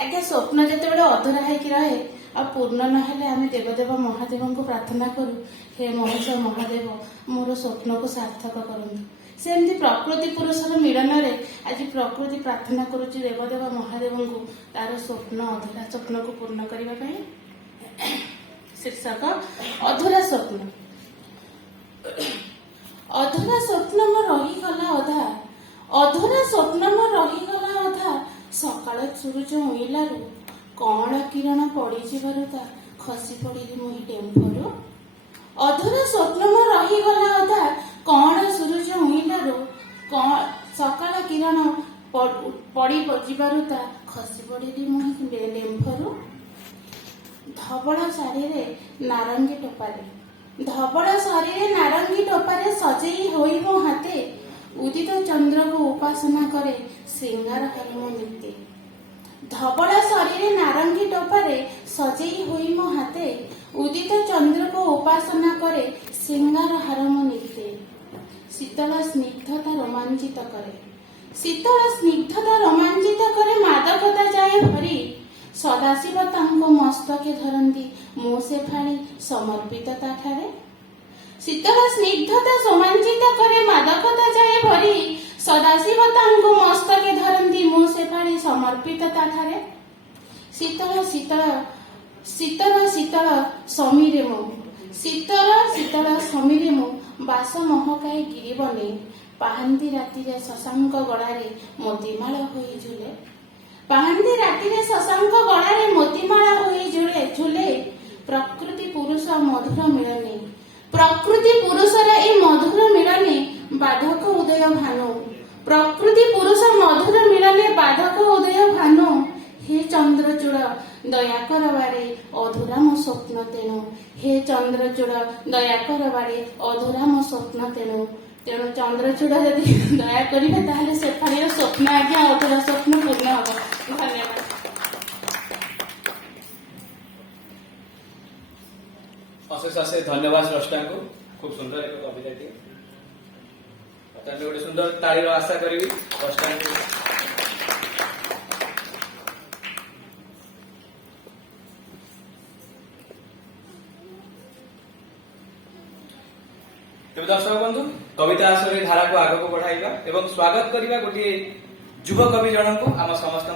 आज्ञा स्वप्न जितेबाला अधूरा होकर रहे आ पूर्ण नहेले आम देवदेव महादेव को प्रार्थना करूँ हे महेश महादेव मोर स्वप्न को सार्थक करूँ सेमती प्रकृति पुरुषर मिलन में आज प्रकृति प्रार्थना करुच्ची देवदेव महादेव को तार स्वप्न अधूरा स्वप्न को पूर्ण करने शीर्षक अधूरा स्वप्न। अधूरा स्वप्न मो रहीगला अधा अधूरा स्वप्न मो रहीगला अधा सकाळ सूरज उइलारू कण किरण पड़ीजिबारु ता खसी पड़िली मुही टेम्फरू अधूरा स्वप्न मो रहीगला अधा कण सूरज उइलारू सकाळ किरण पड़ी जिबारु ता खसी पड़िली मुही टेम्फरू धबड़ शाढ़ी रे नारंगी टोपारे धबड़ शाढ़ी रे नारंगी टोपारे सजेई होई मो हाथे उदित चंद्र को उपासना करे श्रृंगार हरि मो नित्य धबड़ शाढ़ी रे नारंगी टोपारे सजेई होई मो हाथे उदित चंद्र को उपासना करे श्रृंगार हार मो नित्य शीतल स्निग्धता रोमांचित करे शीतल स्निग्धता रोमांचित करे मादकता जाए भरी सदाशिव तांको मस्तके धरती मो से फाड़ी समर्पित ताठारे शीतल स्निग्धता रोमांचित करे मादकता जाए भरी सदाशिव तांको मस्तके धरती मो से फाड़ी समर्पित ताठारे शीतल शीतल शीतल शीतल समीरे मो शीतल शीतल समीरे मो बास महकाई गिरिबने पाहांती राति रे शशांक गड़ारे मोतीमाल होई झुले पाहांती राति रे शशांक गड़ारे मोतीमाला होई झुले झुले प्रकृति पुरुष मधुर मिलने प्रकृति पुरुषर ए मधुर मिलने बाधक उदय भानु प्रकृति पुरुष मधुर मिलने बाधक उदय भानु हे चंद्रचूड़ दया करबारे अधूरा मो स्वप्न तेणु हे चंद्रचूड़ दया करबारे अधूरा मो स्वप्न तेणु तेणु चंद्रचूड़ यदि दया करेंगे ताहले से फाड़ी स्वप्न आज्ञा अधूरा स्वप्न पूर्ण हम। धन्यवाद। अशेष अशेष धन्यवाद स्रष्टा को खूब सुंदर एक कविता गोटे सुंदर तालीर आशा करी स्रष्टा तेज दर्शक बंधु कविता आश्रय धारा को आग को बढ़ाइबा एवं स्वागत करवा गोटे युव कवि जन को आम समस्त